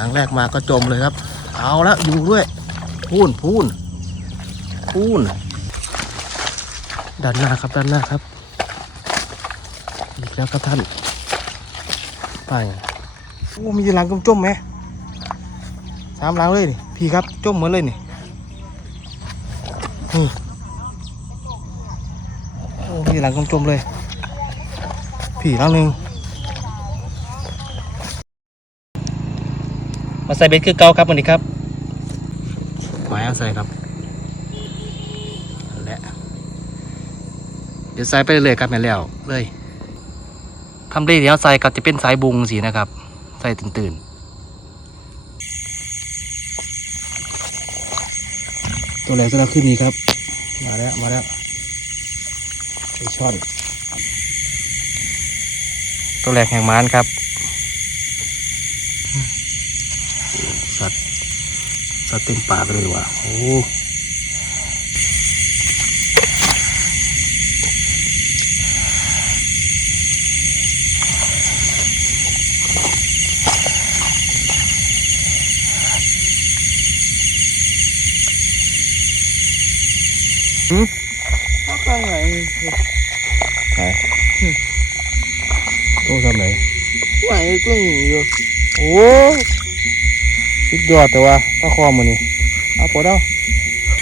ลังแรกมาก็จมเลยครับ เอาละอยู่ด้วย พูนพูนพูนด้านหน้าครับด้านหน้าครับ อีกแล้วครับท่าน ไปโอ้มีหลังจมไหมสามหลังเลยนี่พี่ครับจมเหมือนเลยนี่นี่โอ้มีหลังจมเลย พี่หลังหนึ่ง มาใส่เบ็ดคือเก่าครับวันนี้ครับหมายเอาใส่ครับนั่นแหละเดี๋ยวใส่ไปเรื่อยๆครับแม่นแล้วเลยทำได้เดี๋ยวใส่ก็จะเป็นสายบุงสีนะครับ ใส่ตื่นๆตัวแรกตัวแรกขึ้นนี้ครับ มาแล้วมาแล้วไอช่อนตัวแรกแห่งมานครับ สัตว์ สัตว์เต็มปากเลยว่ะโอ้ข้างไหนไหนตู้ทำไหนไหนก็หนีอยู่โอ้ สุดยอดแต่ว่าตะคอมือนี่เอาปวดเอา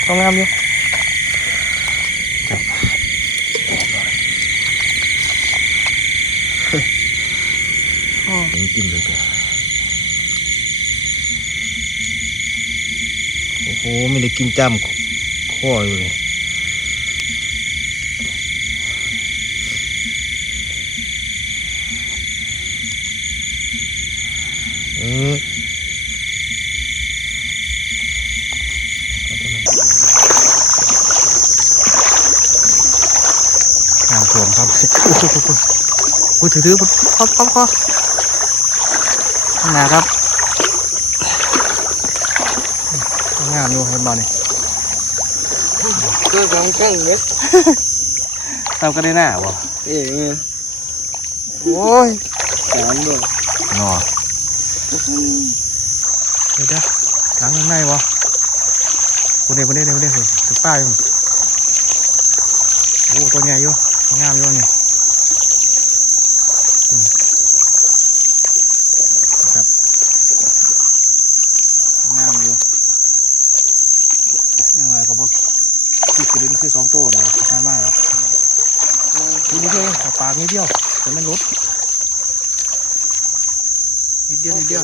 ต้องงามอยู่จับอ๋อกินเลยจ้ะโอ้โหไม่ได้กินจ้ำข้ออยู่เลยเออน้ำท่วม ครับอุ้ยถือถือป๊อปป๊อปป๊อปข้างหน้าครับงามอยู่เห็นบ่นี่ก็สองแข้งเล็กทำกันได้หน้าวะเอ๋โอ้ยสามด้วยนอเดี๋ยวเดี๋ยวหลังข้างในวะคนเดียวคนเดียวคนเดียวเดียถึงป้ายมันโอ้ตัวใหญ่อยู่งามอยู่นี่อืมนะครับตัวงามอยู่ยังไงก็บอกที่กระดิ่งคือสองตัวนะประมาณว่าหรอก ทีนี้เดียวเองขอปากนิดเดียวแต่ไม่ลดนิดเดียวนิดเดียว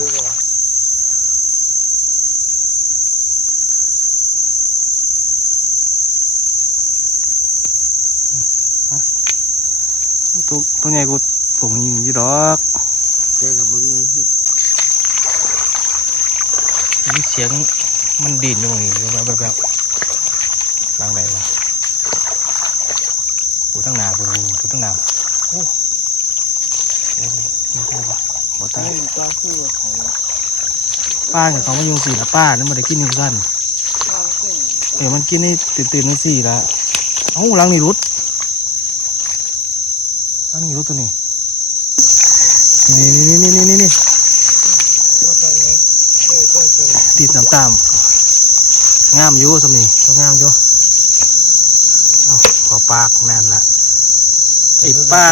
ตัวตัวใหญ่กูผมยิงอยู่ดอกเด็กกับมึงเนี่ยมีเสียงมันดินอยู่ตรงนี้แบบแบบแบบหลังไหนวะปูตั้งหนาปู ปูตั้งหนาโอ้เอ้ยไม่ได้ปะบ่ตายไม่ตาคือว่าเขาป้ากับเขามายุงสี่ละป้านั่นมาได้กินอยู่สั้นเดี๋ยวมันกินให้ตื่นตื่นนั่นสี่ละเอ้าลังนี่รุดลังนี่รุดตัวนี้นี่นี่นี่นี่นี่นี่นี้เอ๋ก็ข้างติดน้ำตามงามอยู่สำนี่ต้องามอยู่เอาขอปากแน่นละ ไอ้ป้า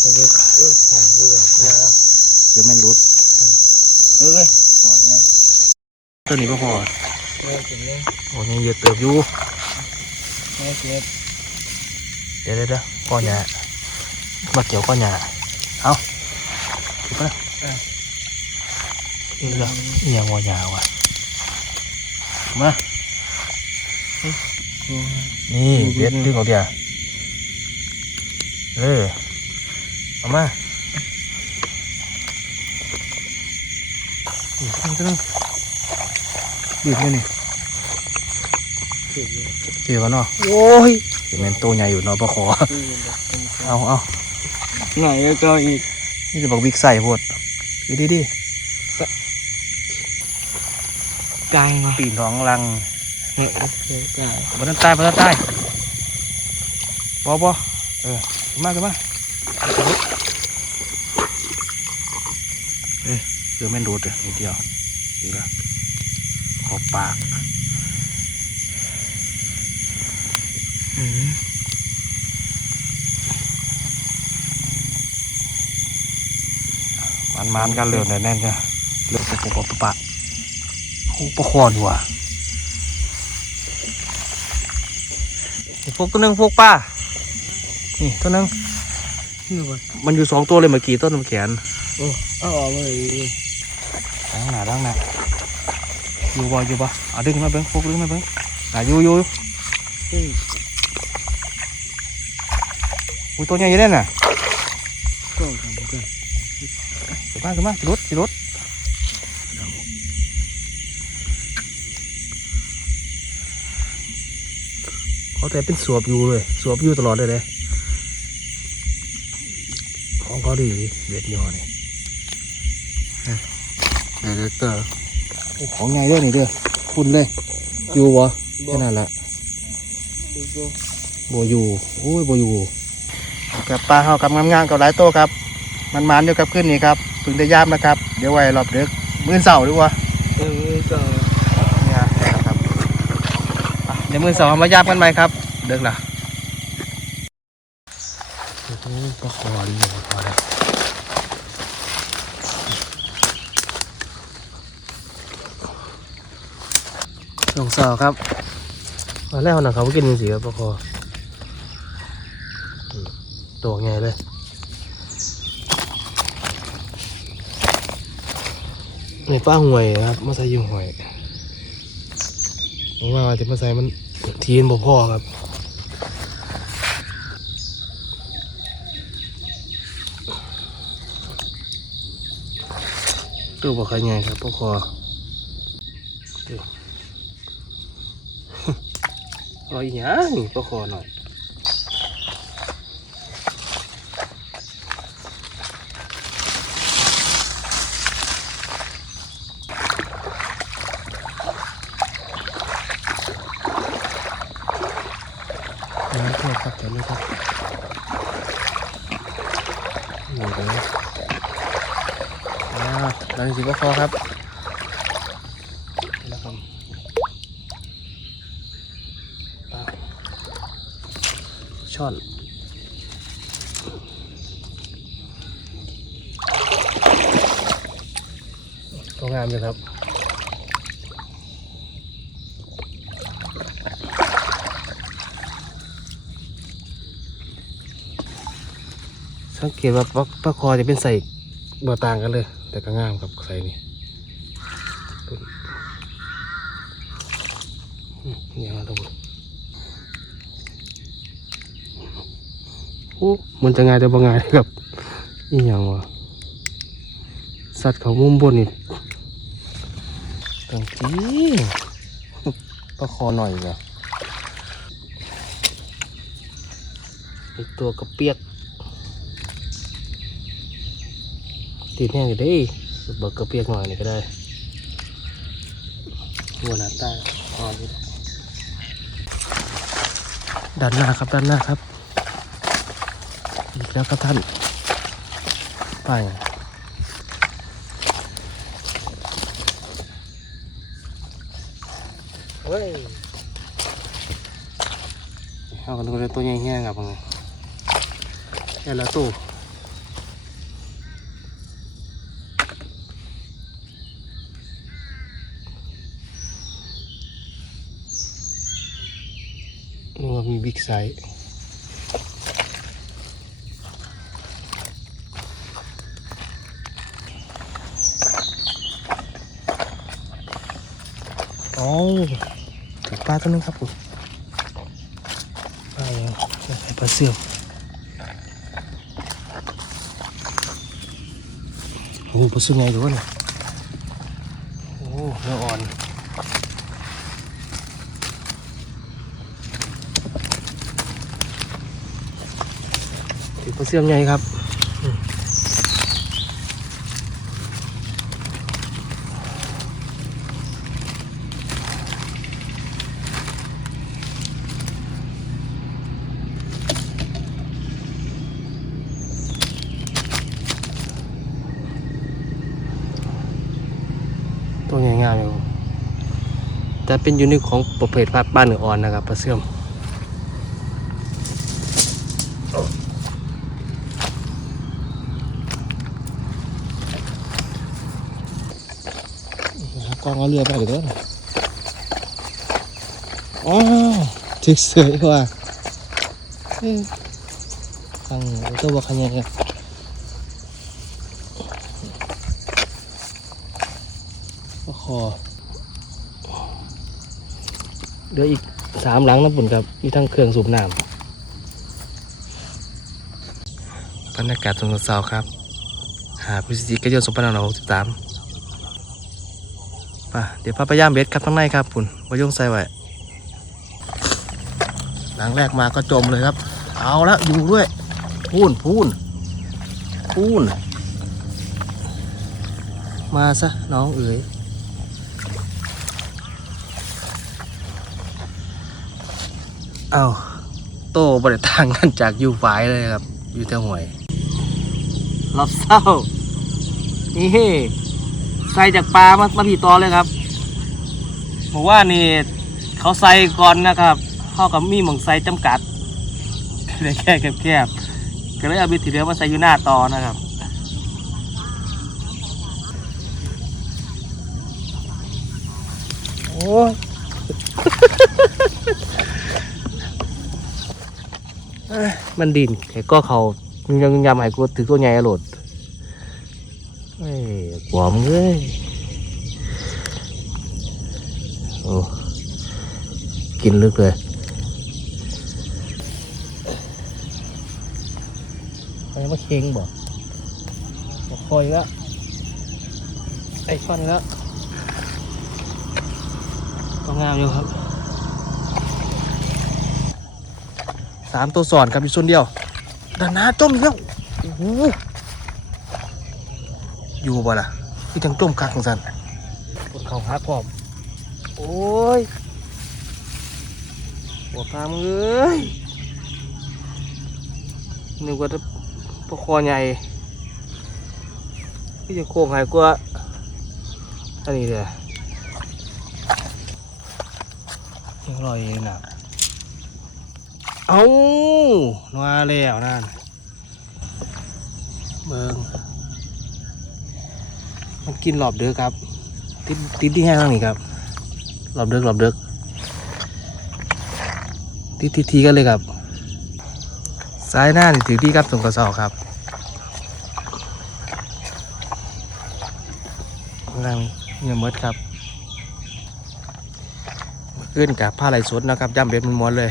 เออเออข้างคือแบบแล้วเดี๋ยวมันรุดเออเลยหวานไงตัวนี้ก็พอแม่ถึงเนี่ยโอ้ยังเยอะเติบอยู่แม่เจ็บเดี๋ยวเดี๋ยวเดี๋ยวก้อนหยามาเกี่ยวก้อนหยาเอาถูกปะนะเออเอียงวอยาวอะมานี่เบ็ดดึงเอาเดียว เออเอามาอีกนิดนึงบีบเลยนี่เจ็บอยู่เกี่ยวกันเนาะโอ้ยเดี๋ยวแมันตัวใหญ่อยู่เนาะปะขอ เอาเอาไหนก็อีก นี่จะบอกวิกใส่พวดดีดีดีไกลไงปีนท้องรังเออไกลบนต้นใต้บนต้นใต้บอบอเออ ขึ้นมาขึ้นมาเออคือแม่นรูดเลยนิดเดียวนี่ละขอบปากอืมมันมันๆกันเร็วแน่นๆจ้ะเร็วปะปะปะปะปะโอ้ปะคอดีว่ะพวกตัวหนึงพวกป้า นี่ตัวหนึงนี่วะมันอยู่สองตัวเลยเมื่อกี้ต้นแขนโอ้เอาออกมาเลยดังหนาดังหนาอยู่บ่อยู่บ่เอาดึงมาเบิ้งพวกดึงมาเบิ้งอะอยู่อยู่เฮ้ยอุ้ยตัวใหญ่อยังได้น่ะก็ทำกันขึ้นมาขึ้นมาสิรถสิรถเขาแต่เป็นสวบอยู่เลยสวบอยู่ตลอดเลยเลยข องเขาดีเวทยอนี่เดี๋ยวเตอร์ของใหญ่ด้วยนี่เด้อคุณเลย อยู่บ่แค่นั้นแหละอีกก็โบอยู่โอ้ยโบอยู่กับปลาเฮากับงามๆกับหลายโตครับ มันมันๆอยู่กับขึ้นนี่ครับเพึ่งได้ย่ามนะครับ เดี๋ยวไว้รอบเด็กมื้อเสาร์ดีกว่าเออก็เนี่ยนะครับอะเดี๋ยวมื้อเสาร์มาย่ามกันใหม่ครับ เด็กล่ะ โอ้โหปลาคอดีอยู่พอแล้วลงสาร์ครับมาแล้วนะเขากินสิครับปลาคอตัวไงเลยในป้าห่วยครับมาใส่ยุ่ห่วยผมว่าที่มาใส่มันทีนบ่พ่อครับ ตัวบ่ใครไงครับพ่อคอเดี๋ยวเอาอีหยังพ่อคอหน่อย น้ำท่วมครับเดี๋ยวนี้ครับนี่เลยอ่า แล้วสิก็พอครับนะครับช่อนตัวงามเลยครับสังเกตว่าปลาปลาคอจะเป็นใส่บ่ต่างกันเลย แต่ก็งามกับใส่นี่อืมเนี่ยมาดูโอ้มันจะง่ายแต่บ่ง่ายครับนี่ยังวะสัตว์เขามุมบนนี่ตังจีปลาคอหน่อยนะอีกตัวกระเปียก ตีแห้งอยู่ได้เบิกกระเปียกหน่อยนี่ก็ได้หัวหน้าตาพออยู่ด้านหน้าครับด้านหน้าครับ อีกแล้วครับท่านไปเฮ้ยเอากันดูเลยตัวใหญ่แห้งครับมึงแค่ละตู้นึกว่ามีบิ๊ก ไซส์อ๋อถึงปลาตัวนึงครับผมปลาอย่างปลาเสื่อมโอ้ปลาเสื่อมไงดูวะเนี่ยโอ้เนื้ออ่อน ปลาเสื่อมไงครับตัวใหญ่งามอยู่แต่เป็นยูนิคของประเภทพัดบ้านเหนืออ่อนนะครับปลาเสื่อม กองเอาเรือไปเลยเด้ออ๋อถึกสวยกว่าเอ้ยฟังตัวบักขยันครับก็คอเหลืออีกสามหลังนะปุ่นครับมีทั้งเครื่องสูบน้ำบรรยากาศตรงเสารครับ หาพฤศจิกายน2563 ป่ะเดี๋ยวพาไปย่ามเบ็ดครับข้างในครับปุ่นวายุงใส่ไว้หลังแรกมาก็จมเลยครับ เอาละอยู่ด้วย พูนพูนพูนมาซะน้องเอ๋ยเอาโตบริต่างกันจากยูไฟเลยครับ อยู่แถวห่วยรับเศร้านี่ ใส่จากปลามามาผีตอเลยครับผมว่านี่เขาใส่ก่อนนะครับเข้ากับมีหมองใส่จำกัดเลยแค่แคบๆก็เลยเอาบิดทีเดียวมาใส่อยู่หน้าตอนะครับโอ้มันดินไอ้ก็เขายังยำให้กูถือตัวใหญ่โหลด อ้ยกวมเลยโอ้กินลึกเลยไอ้มาเค็งบอกบอกคอยแล้วไอ้ฟันแล้วก็งามอยู่ครับสามตัวสอนครับอยู่ส่วนเดียวด้านหน้าจมอีกแล้วโอ้อยู่บ่ล่ะ คือจังจมคักของสันกดเข่าหาพร้อมโอ้ยหัวปลามึงเอ้ยนึกว่าจะปลาคอใหญ่ที่จะโค้งหายกว่าอันนี้เลยยังลอยอยู่น่ะเอามาแล้วนั่นเบิง มันกินหลอบเด้อครับ ติดติดที่แห้งนี่ครับ หลอบเด้อหลอบเด้อติดทีทีกันเลยครับ ซ้ายหน้านี่ถือที่ครับตรงกระสอบครับกำลังเงียบมดครับขึ้นกับผ้าไหลสดนะครับย่ำเบ็ดมันม้วนเลย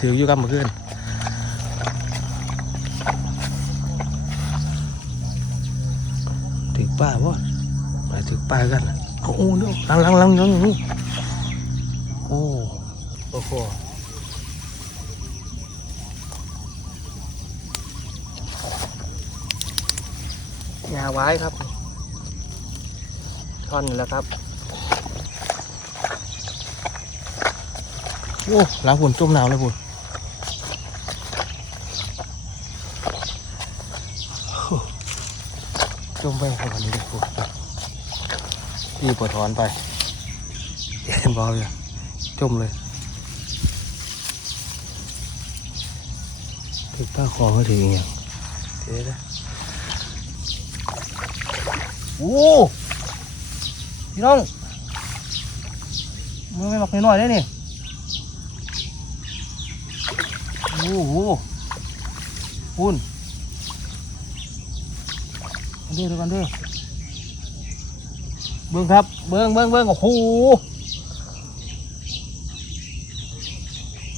ถืออยู่กับมือขึ้นถือป้าวะ ถือป้ากันเอาโอ้เดี๋ยวลังลังลังลังนี่โอ้โอ้โหยาไว้ครับ ท่อนแล้วครับ โอ้ล้างฝุ่นจุ่มหนาวเลยฝุ่นจุ่มไปให้วันนี้ฝุ่น พี่ปวดถอนไปเห็นบอลเลยจุ่มเลยถึงป้าคอไม่ถึงอย่างเดี๋ยวนะโอ้พี่น้องมึงไม่มาคุยหน่อยได้นี่โอ้โหคุณอันเด้อเดี๋ยวกันเด้อ เบิ้งครับ เบิ้งเบิ้งเบิ้งโอ้โห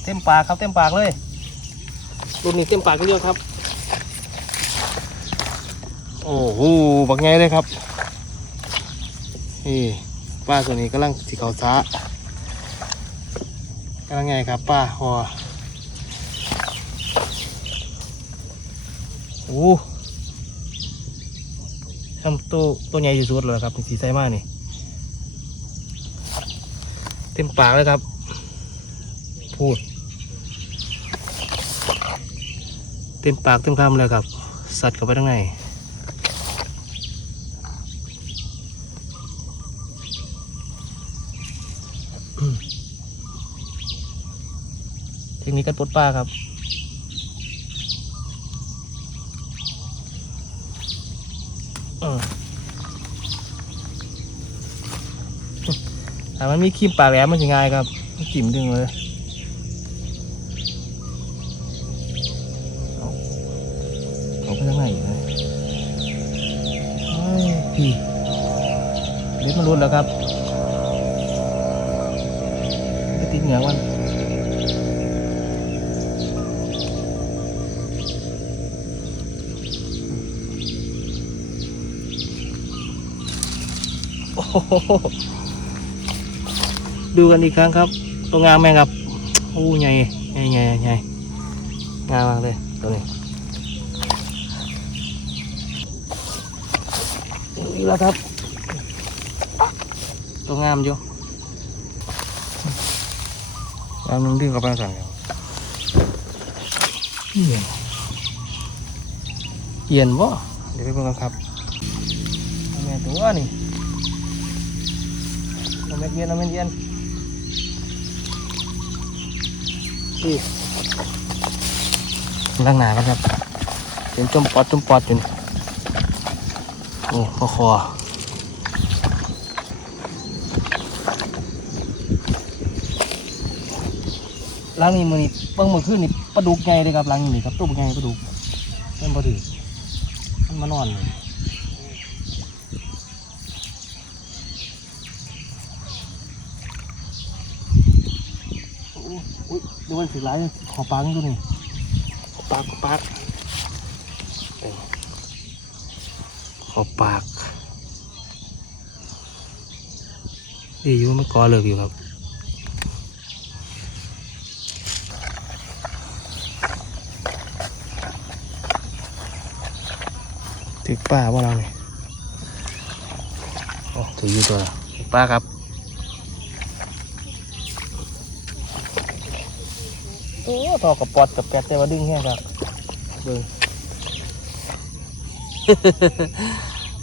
เต็มปากครับเต็มปากเลยรุ่นนี้เต็มปากกันเดียวครับ โอ้โหบักไงเลยครับนี่ป้าตัวนี้กำลังสีเขาช้ากำลังไงครับ ป้าหอโอ้ ทำตัวตัวใหญ่ที่สุดเลยครับสีไซมากนี่ เต็มปากเลยครับ พูด เต็มปากเต็มคำเลยครับ สัตว์เข้าไปทั้งในเทคนิคการปลดปลาครับ มันมีครีมปากแหลมมันจะง่ายครับจิ้มดึงเลยเอาไปทางไหนอยู่เลยเฮ้ยพี่เด็ดมันรุดแล้วครับไปติดเหงือมันโอ้โห ดูกันอีกครั้งครับตัวงามไหมครับโอ้ใหญ่ใหญ่ใหญ่ใหญ่งามมากเลยตัวนี้อีกแล้วครับ ตัวงามอยู่ลำนึงดึงเข้าไปสั่งครับเอียนเอียนบ่เดี๋ยวไปเบิ่งกันครับแม่ตัวนี่เอาเม็ดเย็นเอาเม็ดเย็น นี่ล้างหนากันครับเห็นจมปอดจมปอดอยู่นี่โอ้พอคอล้างนี่มือนี่เบิ่งมือขึ้นนี่ปลาดุกใหญ่เลยครับล้างนี่ครับตัวใหญ่ปลาดุกมันพอดีมันมานอนเลย อุ้ยดู มันสีร้ายขอปากดูนี่ขอปากขอปากขอปากดีอยู่มันกอเลิกอยู่ครับถึกป้าว่าเราเนี่ยโอ้ถืออยู่ตัวป้าครับ อ้ทอกับปอดกับแกะแต่ว่าดึงแห้งครับเบิ่ง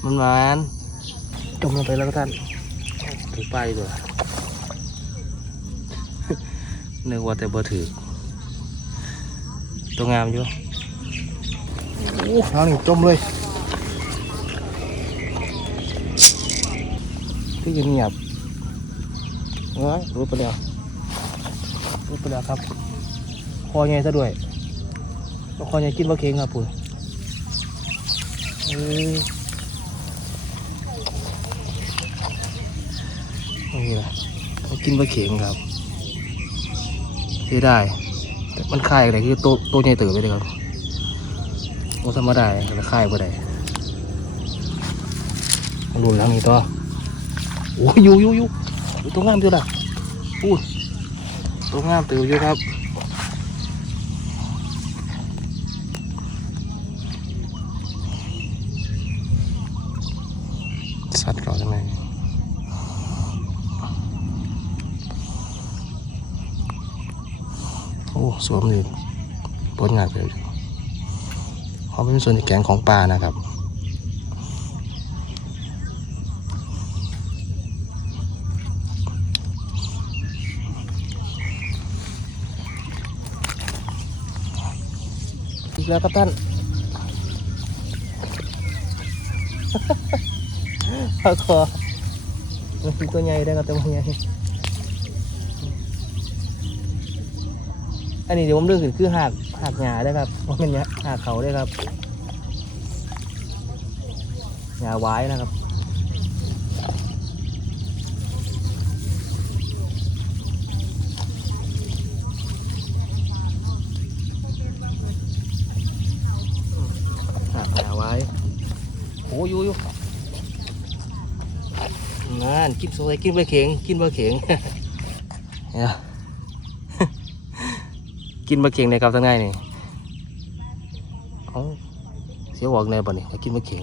มันหวานจมลงไปแล้วก็ท่านถือป้ายตัวนึกว่าแต่บ่ถือตัวงามอยู่โอ้ทางนี้จมเลยที่เงียบเอ้ยรู้ไปแล้วรู้ไปแล้วครับค อใหญ่ซะด้วยแล้วคอใหญ่กินบะเค็งครับปุ่นเอ้ยนี่แหละเขากินบะเค็งครับเสียดายแต่มันคายอะไรคือโตโตใหญ่เติบไปเลยครับโอ้ธรรมดาแต่คายบ่ได้รุนแล้วนี่ตัวโอ้ยอยู่อยู่อยู่อยู่ตัวงามอยู่ล่ะอู้ยตัวงามเติบอยู่ครับ สัตว์ก่อนได้ไหมโอ้ สวมนี่ผลงานไปเลยเขาเป็นส่วนที่แกงของปลานะครับอีกแล้วครับท่านปลาคอมันตัวใหญ่ได้ครับแต่ว่าใหญ่ อันนี้เดี๋ยวผมเลือกขึ้นคือหักหักหงาได้ครับเพราะเป็นเนี้ยหักเขาได้ครับหงาไว้นะครับหักหงาไว้โอ้ยยูยู่นั่นกินโซยกินใบเข็งกินใบเข็งเนี่ย กินบะเข็งในกับทั้งไงนี่เอาเสียหวังในบ่นี่กินบะเข็ง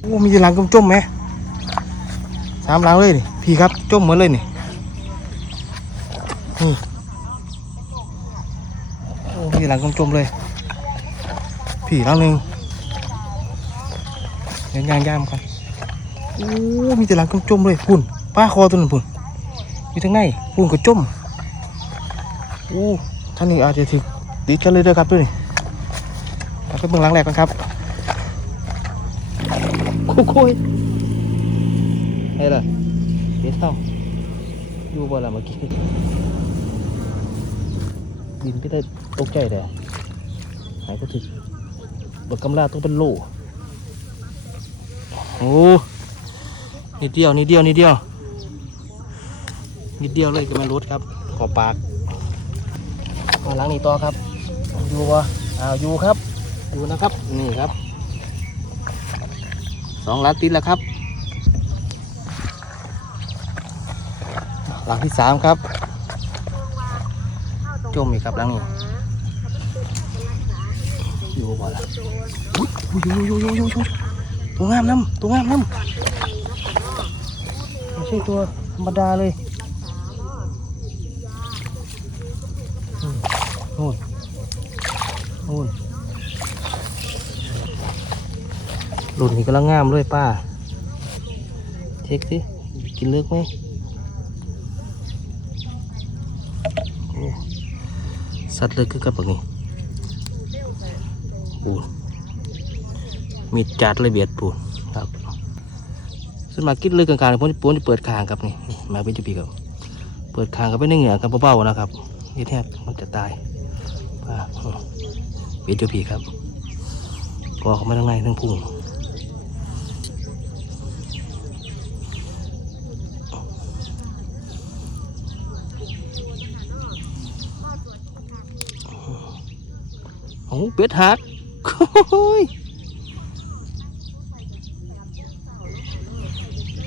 โอ้มีหลังจมไหมสามหลังเลยนี่พี่ครับจมเหมดเลยนี่นี่โอ้มีหลังจมเลยพี่หลังหนึ่งเดี๋ยวย่างย่ามกันโอ้มีแต่หลังจมเลยพุ่นป้าคอตัวนั้นพุ่นอยู่ทางในพุ่นก็จมโอ้ ท่านนี้อาจจะถึกดีดกันเลยเด้อครับด้วยนี่เอาไปเบื้องหลังแรกกันครับโอ้โหยไอ้ล่ะเดี๋ยวเท่าอยู่บ่ล่ะเมื่อกี้บินไปได้ตกใจแต่หายก็ถึกบดกำลาต้องเป็นโลโอ้นิดเดียวนิดเดียวนิดเดียวนิดเดียวเลยก็ไม่ลดครับ ขอปาก มาล้างนี่ต่อครับ อยู่วะอ้าวอยู่ครับ อยู่นะครับ นี่ครับสองล้านติดแล้วครับหลังที่สามครับ จมอีกครับหลังนี้อยู่บ่ล่ะอุ๊ยอยู่อยู่อยู่อยู่อยู่ตัวงามน้ำตัวงามน้ำไม่ใช่ตัวธรรมดาเลยอืมโน่นโน่น หลุดนี่กำลังงามเลยป้า เช็คสิ กินเลือกไหมสัตว์เลยคือกับแบบนี้ปูนมีจัดเลยเบียดปูนครับส่วนมากกินเลยกกลางๆผมจะปูนจะเปิดคางครับนี่มาเป็นจุบีครับ เปิดคางกับไปในเหงื่อกับเบาๆนะครับนี่แทบมันจะตายป้าเบียดจุบีครับก็เข้ามาทั้งในทั้งพุง เป็ดหักโอ้ย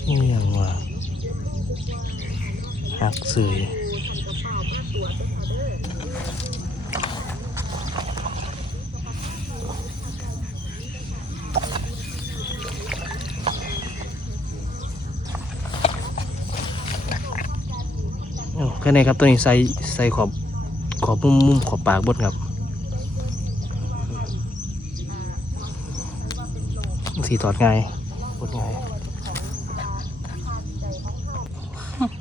นี่ยังว่าหักเสยเอ้าแค่ไหนครับตัวนี้ใส่ใส่ขอบขอบมุมมุมขอบปากบดครับ สีถอดไงปวดไง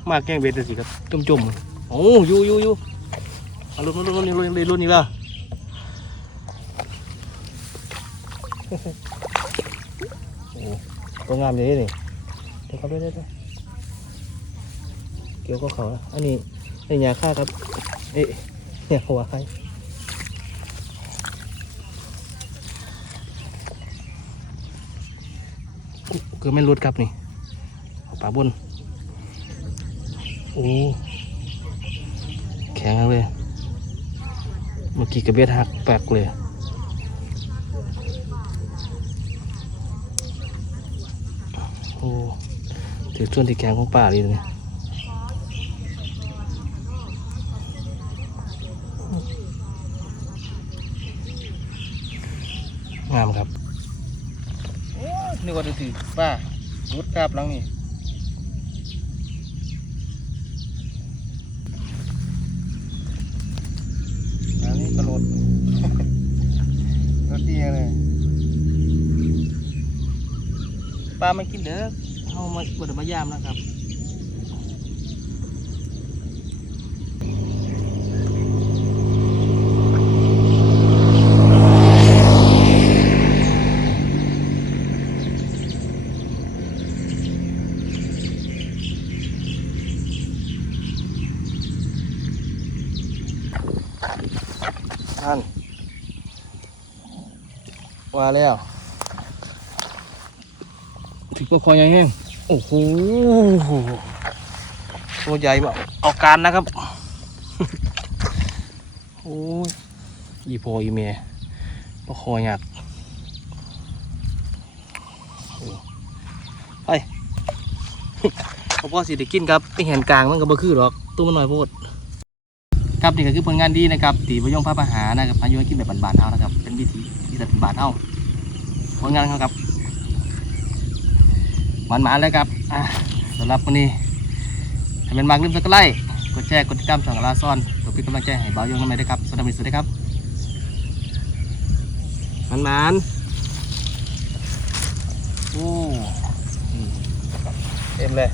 มาแกงเบ็ดเลยสิครับจุ่มจุ่มๆโอ้ยูยูยูเอาลุ้นลุ้นลุ้นลุ้นลุ้นลุ้นนี่ละโอ้ตัวงามเลยนี่เดี๋ยวเขาด้วยได้ด้วยเกี่ยวก็เขาอันนี้ไอ้ยาฆ่าครับ เอ๊ะเนี่ยหัวใคร เกือไม่รุดครับนี่ปลาบนโอ้แข็งเลย เมื่อกี้กระเบียดหักแปลกเลยโอ้ถือส่วนที่แข็งของป่าเลยเนี่ยงามครับ นึกว่าจะถือป้ารุดกราบหลังนี่อันนี้กระโดดกระเตียเลยปลาไม่กินเด้อเอามาบดมายามนะครับ ว่าแล้วถึงก็คอยใหญ่แห้งโอ้โหตัวใหญ่แบบเอาการนะครับโอ้ยอีพออีเมย์ปลาคอหยักโอ้ไปพอสิได้กินครับไอเห็นกลางมันก็บ่คือหรอกตัวมันน้อยโพดครับนี่ก็คือผลงานดีนะครับตีประยงพระประหารนะครับพายุให้กินแบบบานๆเอานะครับ เป็นวิธีที่สัตว์บานเอา ผลงานเขาครับหวานหมาเลยครับสำหรับวันนี้ถ้าเป็นมากลืมสักไลค์กดแชร์กดติดตามช่องลาซ่อนกดเป็นกำลังใจให้เบาโยงทำไมได้ครับสวัสดีสวัสดีครับหมันหมันโอ้เต็มเลย